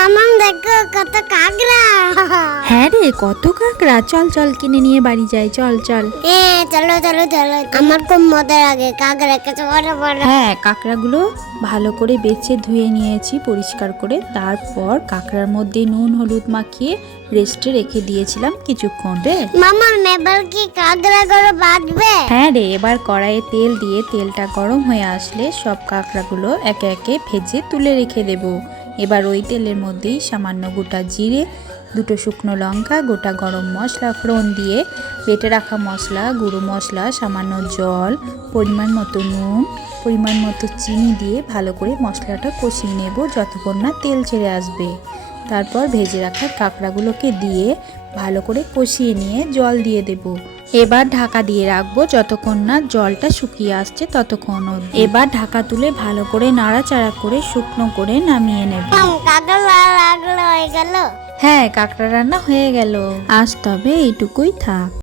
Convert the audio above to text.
মামাম দেখো কত কাকড়া। হ্যাঁ রে কত কাঁকড়া। চল চল কিনে নিয়ে বাড়ি যাই চল চল। হ্যাঁ চলো চলো চলো। আমার খুব মজা লাগে কাকড়া কত বড় বড়। হ্যাঁ কাঁকড়াগুলো ভালো করে বেছে ধুয়ে নিয়েছি পরিষ্কার করে। তারপর কাঁকড়ার মধ্যে নুন হলুদ মাখিয়ে রেস্টে রেখে দিয়েছিলাম কিছুক্ষণ রে। মামার এবার কি কাকড়া করে বাঁচবে হ্যাঁ রে এবার কড়াইয়ে তেল দিয়ে তেলটা গরম হয়ে আসলে সব কাঁকড়াগুলো একে একে ভেজে তুলে রেখে দেব। এবার ওই তেলের মধ্যেই সামান্য গোটা জিরে, দুটো শুকনো লঙ্কা, গোটা গরম মশলা, ফোড়ন দিয়ে বেটে রাখা মশলা, গুঁড়ো মশলা, সামান্য জল, পরিমাণ মতো নুন, পরিমাণ মতো চিনি দিয়ে ভালো করে মশলাটা কষিয়ে নেব যতক্ষণ না তেল ছেড়ে আসবে। তারপর ভেজে রাখা কাঁকড়াগুলোকে দিয়ে ভালো করে কষিয়ে নিয়ে জল দিয়ে দেব। এবার ঢাকা দিয়ে রাখব যতক্ষণ না জলটা শুকিয়ে আসছে ততক্ষণ এবার ঢাকা তুলে ভালো করে নাড়াচাড়া করে শুকনো করে নামিয়ে নেব। হয়ে হ্যাঁ কাঁকড়া রান্না হয়ে গেল। আজ তবে এইটুকুই থাক।